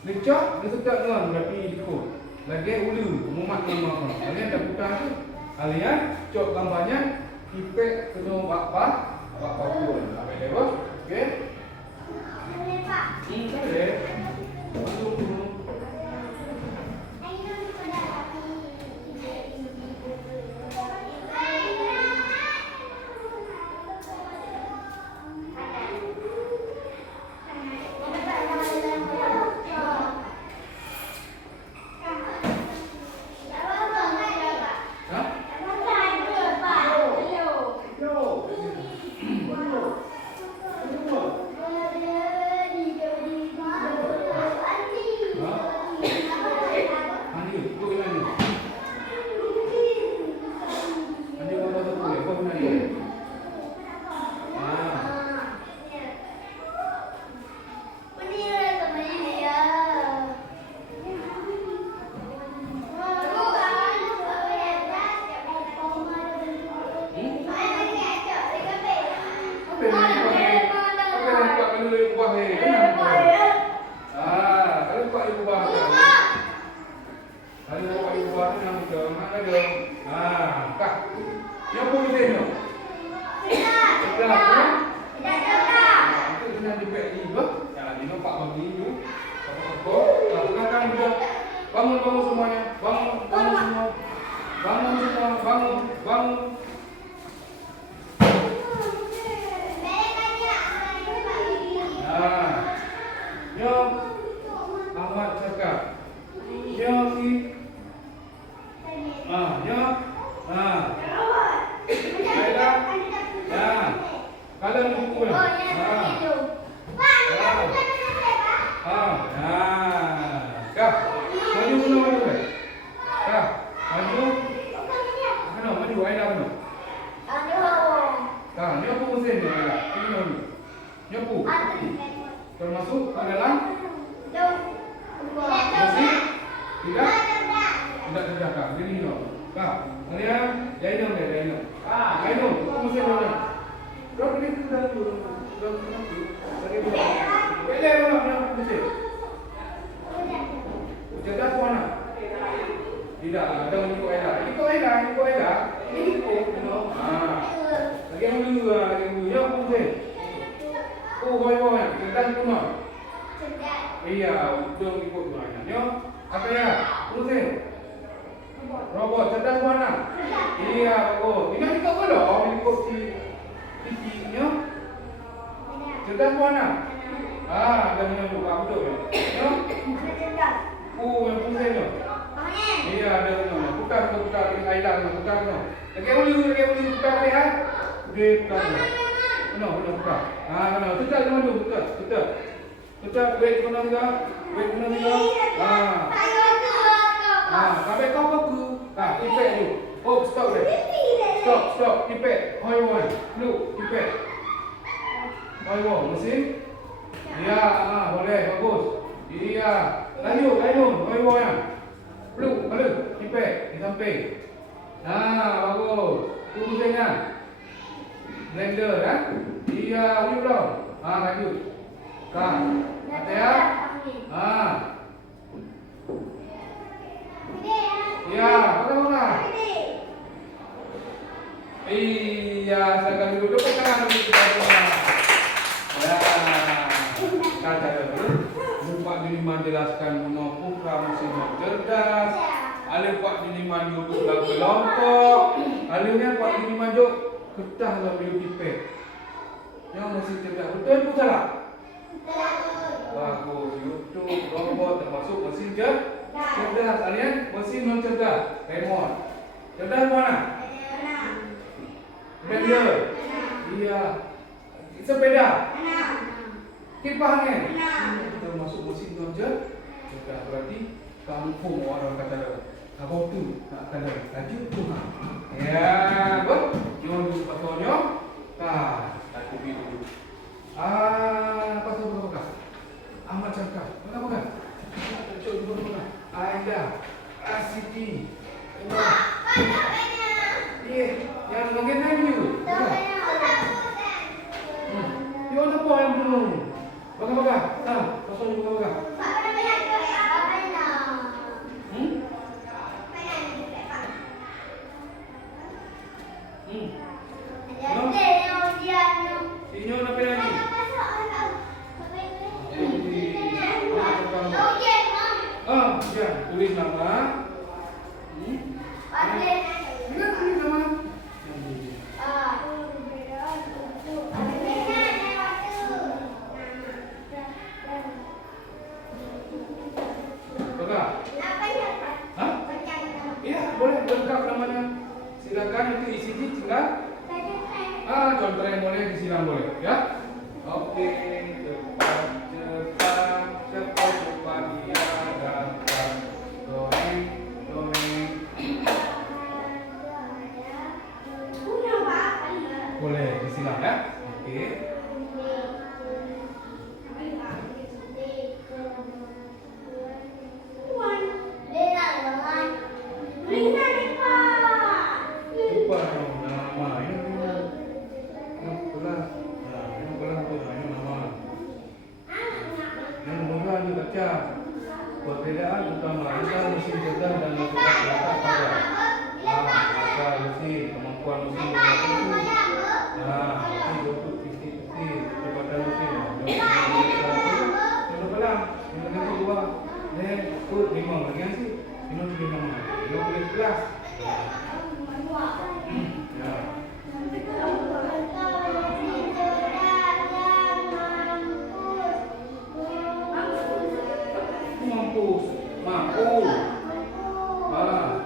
lecak dia tetap tuan berarti ikut. Lagi ulu mumat nama. Kalian dah putar tu. Kalian cok gambarnya kita kena buat apa pun. Okey. Bangun, bangun semuanya. Bangun, bangun semua. Bangun semua, bangun, bangun. Nah, yo, Ahmad cakap. Yo, si. Yo. Baiklah. Ya. Kalau ni buku ni. Kah. Maju guna maju kan? Kah. Maju. Mana maju Aida mana? Kah, ni apa mesin ni Aida? Ini mana? Ni apa? Termasuk ke dalam mesin? Tidak? Tidak tidak kah? Jadi ni kah. Kalian Jaino ni Jaino. Jaino, apa mesin mana? Berapa ni tu dah tu? Dah kenapa? Tadi berapa? Boleh mana mesin? Cerdas mana? Tidak, ada ikut Aida. Ikut Aida, ikut Aida. Ini ikut, lagi yang dulu, lagi yang dulu. Ya, pun oh, boy. Cerdas pun nak. Iya, betul ikut banyak. Ya, apa ya? Pun robot, cerdas mana? Iya, bagus. Ini ikut ke dong? Ikut si TV-nya. Cerdas mana? Dan yang buka betul ya. Ya. Yang pusing tu. Iya, ada tu. Putar ini Aida tu, putar tu. Lagi boleh putar ni ha. Dia putar. Benar putar. Benar. Putar dulu tu, putar. Putar weight benar juga. Sampai kau baku. Tipek dulu. Oh, stop deh. Stop. Tipek. Hoi one. Look, tipek. Hoi one, mesin. Iya, boleh, bagus. Iya. Lanjut, hoi one. Peluk, tipek di samping. Bagus. Tunggu dengan blender kan? Iya, ujuk dong. Lanjut. Ada ya? Iya, mana? Iya, silakan duduk ke kanan dulu kita semua. Ya, kata dulu. Pak Juniman jelaskan mengenai putra mesin cerdas. Alih Pak Juniman duduk dalam kelompok. Alihnya Pak Juniman jok ketah dalam bilik tipek. Yang mesin cerdas betul pun salah. Bagus, YouTube, robot termasuk mesin cerdas. Alih mesin non cerdas. Remote. Cerdas mana? Blender. Iya. Sepeda. Kipasnya. Termasuk mesin cerdas. Berarti kampung orang kata kau tu nak kena laju tu. Ya, betul. Jangan lupa pasalnya. Tak kopi dulu. Pasal Ahmad cakap. Apa? Cuba buka. Aida. Siti. Yang mungkin you. You apa yang belum? Bagaimana? Pasal buka. Inyo na pinagi. Ya, tulis nama. Tulis nama. Iya, boleh lengkap namanya. Silakan itu isi tinggal. Contohnya boleh disilang boleh, ya. Oke, cepat dia datang. Dongeng. Boleh disilang ya. Oke. Perbedaan utama antara mesin cerdas dan mesin terletak pada akal mesin, kemampuan mesin mesin bentuk titik-titik, kecepatan mesin. Yang belang, yang kedua, put 5 lagi sih. kelas. Ya. Mampus, mampu. Ah.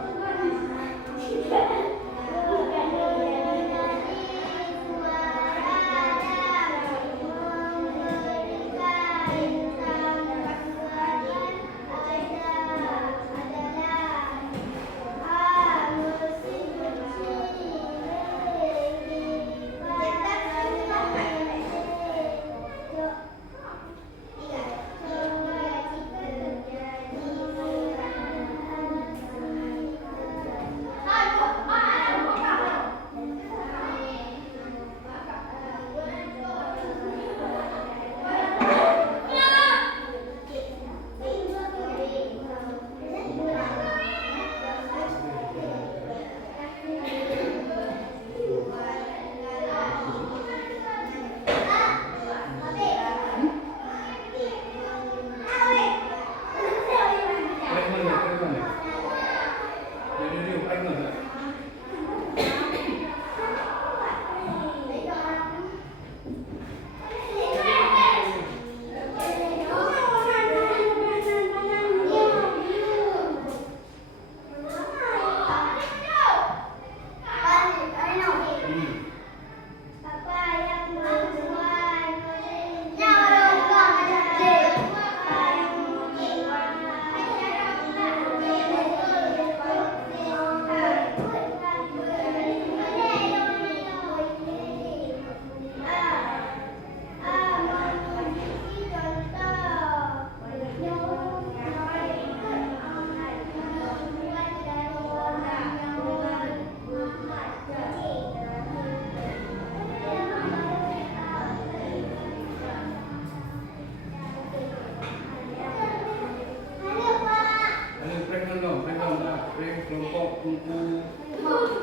Kelompok kuku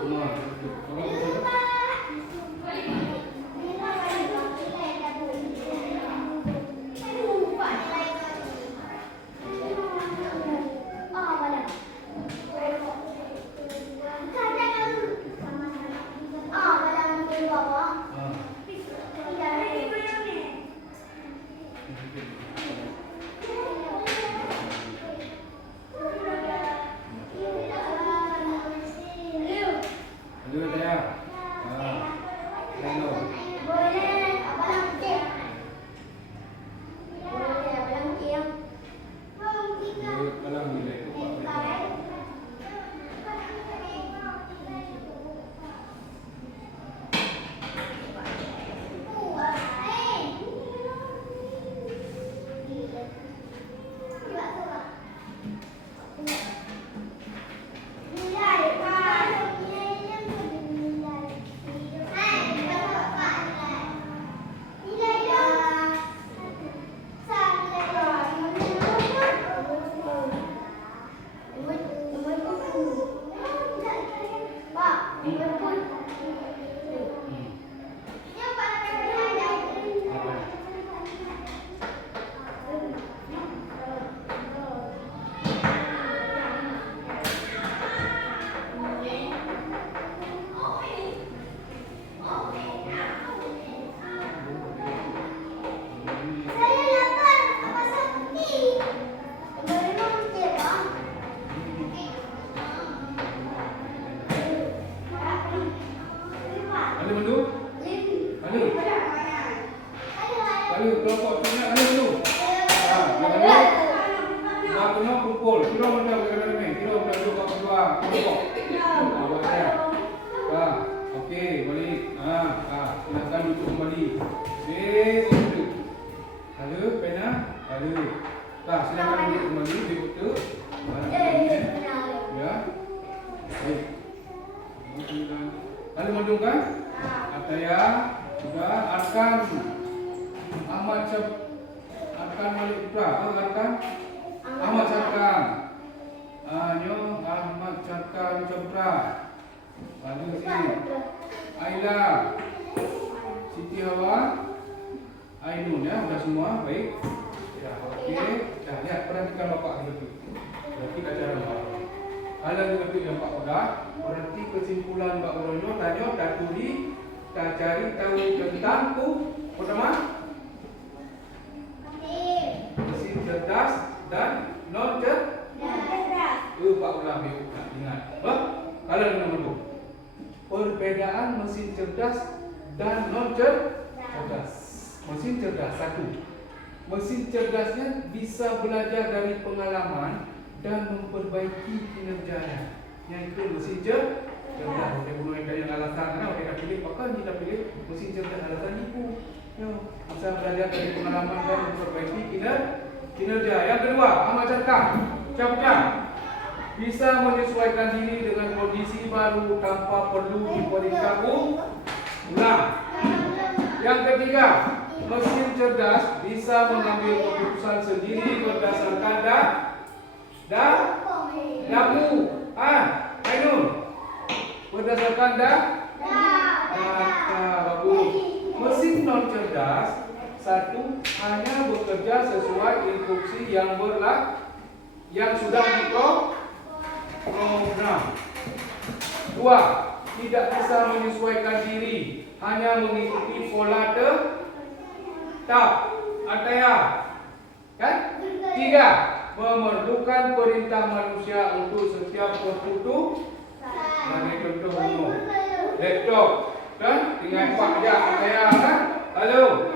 rumah. Kelompok tengah ada dulu. Kena kumpul. Kira macam ni. Kira macam dua kelompok. Okey, balik. Silakan duduk kembali. Duduk. Ada pena? Ada. Silakan duduk kembali di buku. Ya. Baik. Lalu madungkan? Ataya sudah Arkan Ahmad Arkan Malik Putra. Arkan Ahmad Arkan. Nyo Ahmad Arkan Putra. Lalu sini Aila Siti Hawa Ainun, ya, sudah semua. Baik. Ya, okey. Dah lihat, perhatikan bapak betul. Berarti acara bapak. Alah ngerti yang Pak Udah. Berarti kesimpulan Mbak Uronyo tanya tak tuli tak cari tahu tentang pertama mesin cerdas dan non cerdas. Pak Udah nak ingat. Kalau nomor 2 perbedaan mesin cerdas dan non cerdas. Mesin cerdas satu. Mesin cerdasnya bisa belajar dari pengalaman dan memperbaiki kinerjanya. Yang itu mesin cerdas. Kita bunuh yang alasan karena kita pilih pakai kita pilih mesin cerdas alasan ibu. Bisa belajar dari pengalaman dan memperbaiki kinerja. Yang kedua, amat cerdas. Siapa? Bisa menyesuaikan diri dengan kondisi baru tanpa perlu diperiksa ulang. Yang ketiga, mesin cerdas bisa mengambil keputusan sendiri berdasarkan daku. Ainul. Berdasarkan data. Bagus. Mesin non cerdas satu hanya bekerja sesuai instruksi yang sudah diprogram. Dua, tidak bisa menyesuaikan diri, hanya mengikuti pola tetap. Ataya. Kan? Tiga, memerlukan perintah manusia untuk setiap keputusan. Bagi contoh umum. Laptop. Kan? Tinggal pak aja ataya kan? Halo.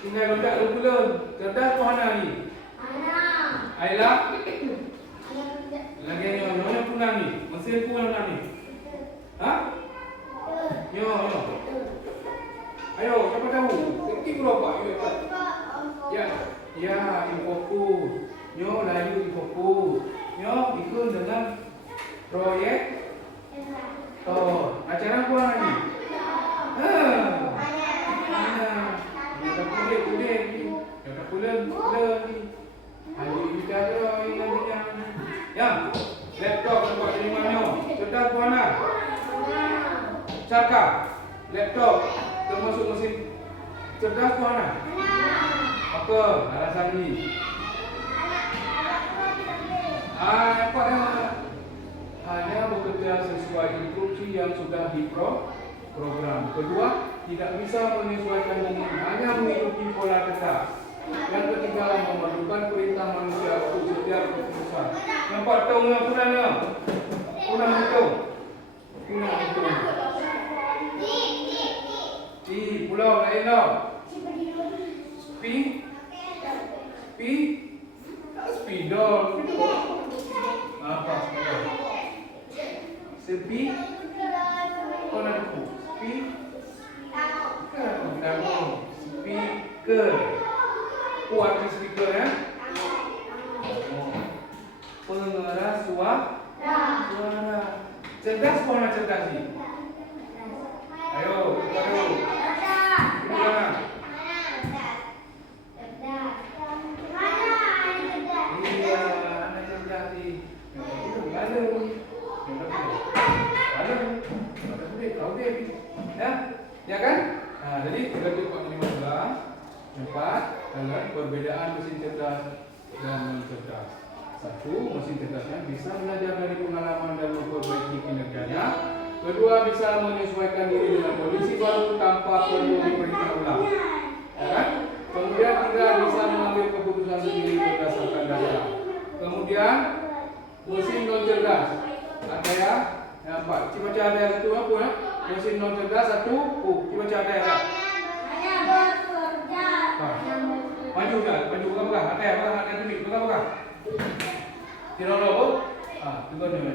Tinggal letak bulan. Cerdas tu mana ni? Ayla. Lagi ni mana punang ni? Mesin pun mana ni? Ha? Yo. Ayo, siapa tahu? Kita berapa? Ya, infokus. Yo, layu infokus. Yo, ikut dengan proyek. Acara apa lagi? Ada kulit ni. Ada kulit ni. Hari ini ada yang ya. Laptop nampak dari mana? Cerdas ke mana? Cakap. Laptop termasuk mesin cerdas ke mana? Apa alasan ni? Apa hanya bekerja sesuai instruksi yang sudah diprogram. Kedua, tidak bisa menyesuaikan diri, hanya mengikuti pola tetap. Yang ketiga, memerlukan perintah manusia untuk setiap keputusan. Nampak tahu yang punanya? Punang hitung. Pulau lain tau. Spidol. Apa spidol? Kau nak aku? Speaker. Arti speaker ya? Pengeras suara. Cerdas kau nak cerdas ni? Ayo, kita dulu. Mana? Iya, anak cerdas ni. Ada. Ya kan? Jadi kita tengok 4 dengan perbedaan mesin cerdas dan non cerdas. Satu, mesin cerdasnya bisa belajar dari pengalaman dan memperbaiki kinerjanya. Kedua, bisa menyesuaikan diri dengan kondisi baru tanpa perlu diperiksa ulang. Ya kan? Kemudian tiga, bisa mengambil keputusan sendiri berdasarkan data. Kemudian mesin non cerdas. Ada ya? Yang 4. Cuba baca ada satu apa ya? Mesin non cerdas satu. Cuba baca ada ya? Maju bukan? Ada ya? Ada duit bukan? Tidak apa? Tunggu ni.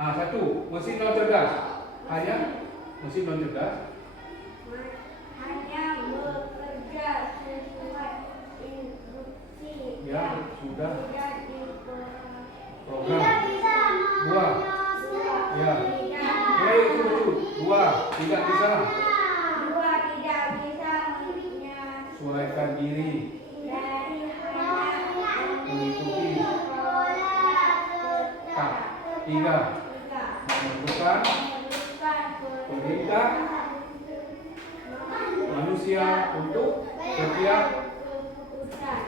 Satu, mesin non cerdas. Hanya mesin non cerdas. Hanya bekerja sesuai instruksi yang sudah program. Tidak bisa Dua. Ya. Baik, itu betul. Dua, tidak bisa. Dua, tidak bisa Menyesuaikan diri. dari hanya Mengikuti. Tak. Tiga, memerlukan perintah manusia untuk setiap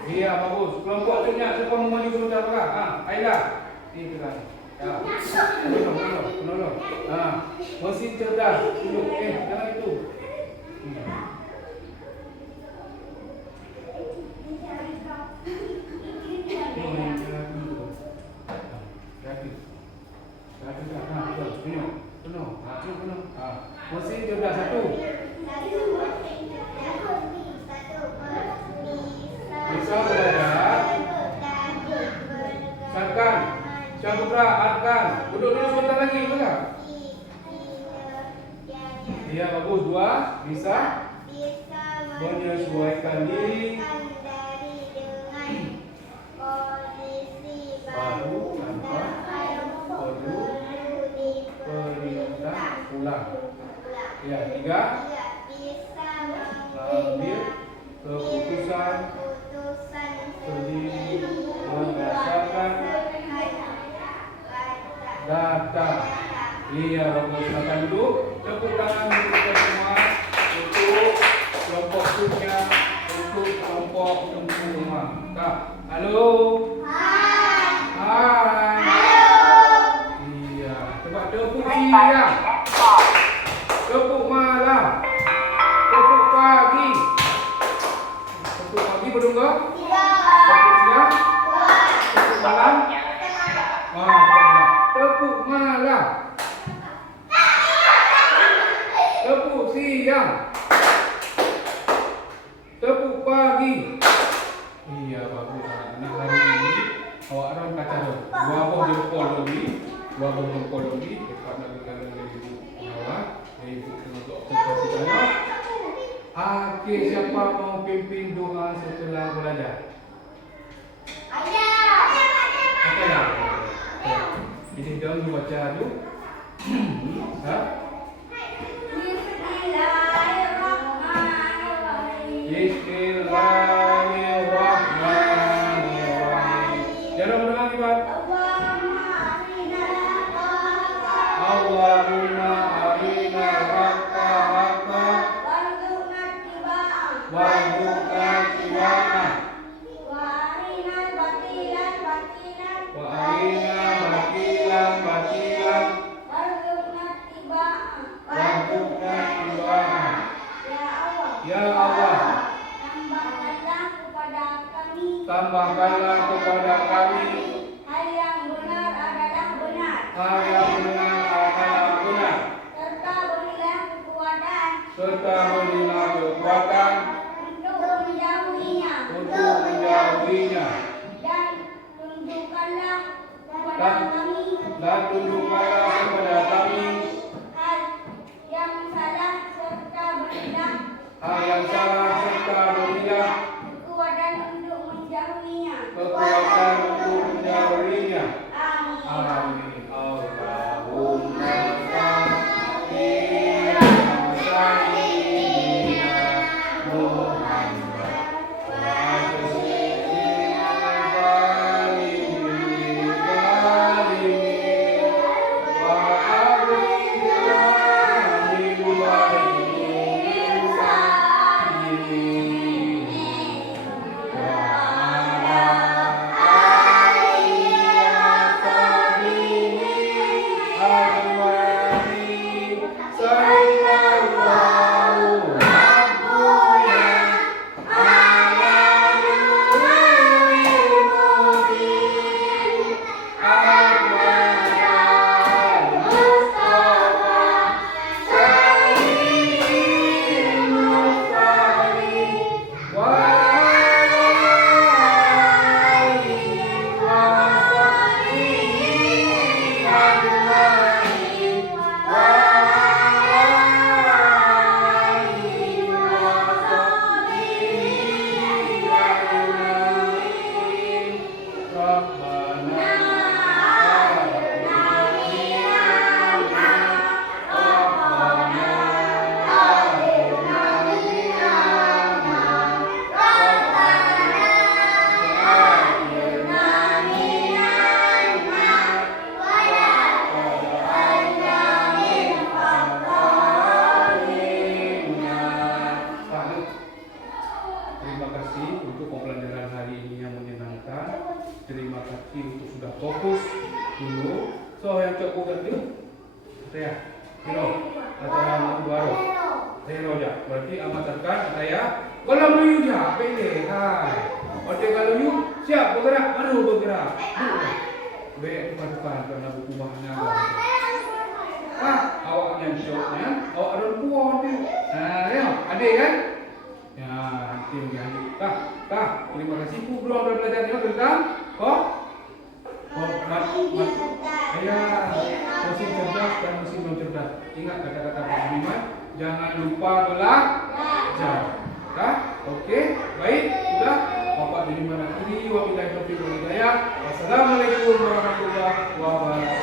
Iya, bagus. Kelompok tengah siapa mau maju suruh cakap? Aida. Ini kita. Ya. Penolong. Mesin cerdas. Duduk. Jangan itu. Mesin cerdas satu. Bisa belajar. Siapkan. Syahputra, Arkan. Duduk dulu sebentar lagi, enggak? Iya, bagus. Dua. Bisa menyesuaikan diri baru tanpa perlu perintah ulang. Ya, tiga. Ambil keputusan sendiri berdasarkan data. Iya, bagus. Silakan duduk. Tepuk tangan untuk kita semua untuk kelompok punya, untuk kelompok semua. Kak, halo. Hai. Iya, coba tepuk siang. Tepuk malam. Tepuk pagi. Tepuk pagi belum ke? Tepuk siang. Tepuk malam. Tepuk malam. Tepuk siang. Tepuk pagi. Iya, bagus anak-anak. Hari ini awak orang kata dua buah jempol lagi. Dekat nak berkata dengan ibu awak. Ibu untuk observasi saya. Okey, siapa mau pimpin doa setelah belajar? Okey dah. Jadi jangan baca dulu. Bismillahirrahmanirrahim. Jangan mendengar kibat. Allahumma arina haqqa haqqa warzuqna ittiba'ah wa arina batilan batilan warzuqna ittiba'ah. Ya Allah, tambahkanlah kepada kami hal yang benar adalah benar, serta berilah kekuatan untuk menjauhinya, dan tunjukkanlah kepada kami hal yang salah serta berilah kekuatan untuk menjauhinya. Amin. Allahumma salli ala sayyidina Muhammad wa ajril zalimin. Terima kasih untuk pembelajaran hari ini yang menyenangkan. Terima kasih untuk sudah fokus dulu. So yang cok ganti saya kilo antara baru zero ja. Berarti amatarkan saya kalau menuju ja pede hai. Oke kalau you siap bergerak baru bergerak. Be tukar-tukar karena buku bahannya. Awaknya jawabnya, awak ada buah tu. Ya, ada kan? Ya, nanti menyanyi. Terima kasih Bu belum belajarnya tentang ayah mesin cerdas dan mesin non cerdas. Ingat kata-kata Pak Budiman, jangan lupa belajar. Oke, baik, sudah. Bapak Budiman akhiri, wabillahi taufiq wal hidayah. Wassalamualaikum warahmatullahi wabarakatuh.